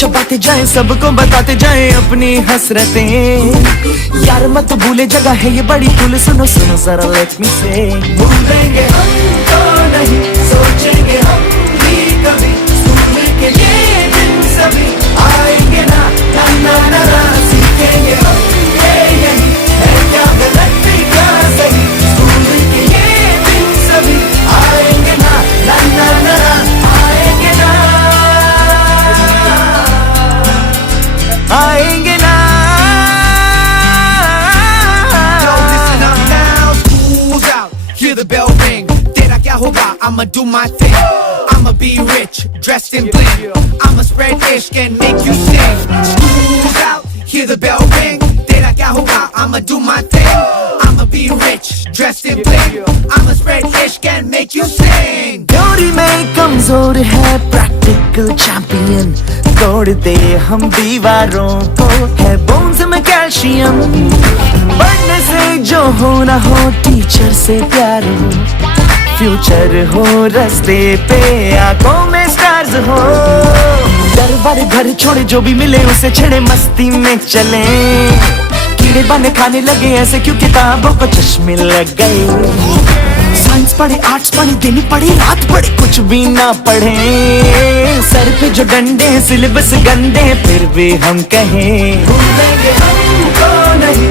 चबाते जाए, सबको बताते जाए अपनी हसरतें। यार मत भूले जगह है ये बड़ी कुल, सुनो सुनो जरा लेट मी से। भूलेंगे हम तो नहीं, सोचेंगे हम भी कभी, सुन के ये दिन सभी आएंगे ना ना ना ना ना। सीखेंगे हम ये यही है, क्या गलत क्या सही, सुन के ये दिन सभी आएंगे ना ना ना ना ना। आएंगे ना आएंगे ना। Yo, listen up now, school's out, hear the bell ring. तेरा क्या होगा? I'ma do my thing. I'ma be rich, dressed in bling. I'ma spread ishq and make you sing. School's out, hear the bell ring. तेरा क्या होगा? I'ma do my thing. I'ma be rich, dressed in bling. I'ma spread ishq and make you sing. Theory में कमजोर है practical champion, तोड़ दे हम दीवारों को, है बोन्स में कैल्शियम। पढ़ने से जो हो ना हो, टीचर से प्यार हो, फ्यूचर हो रास्ते पे, आंखों में स्टार्स हो। डर बारे घर छोड़े, जो भी मिले उसे छेड़े, मस्ती में चले। कीड़े बाने खाने लगे ऐसे क्यों किताबों को चश्मे लग गए। साइंस पढ़े, आर्ट्स पढ़े, दिन पढ़े, रात पढ़े, कुछ भी ना पढ़े। सर पे जो डंडे, सिलेबस गंदे, फिर भी हम कहें भूलेंगे हम तो नहीं,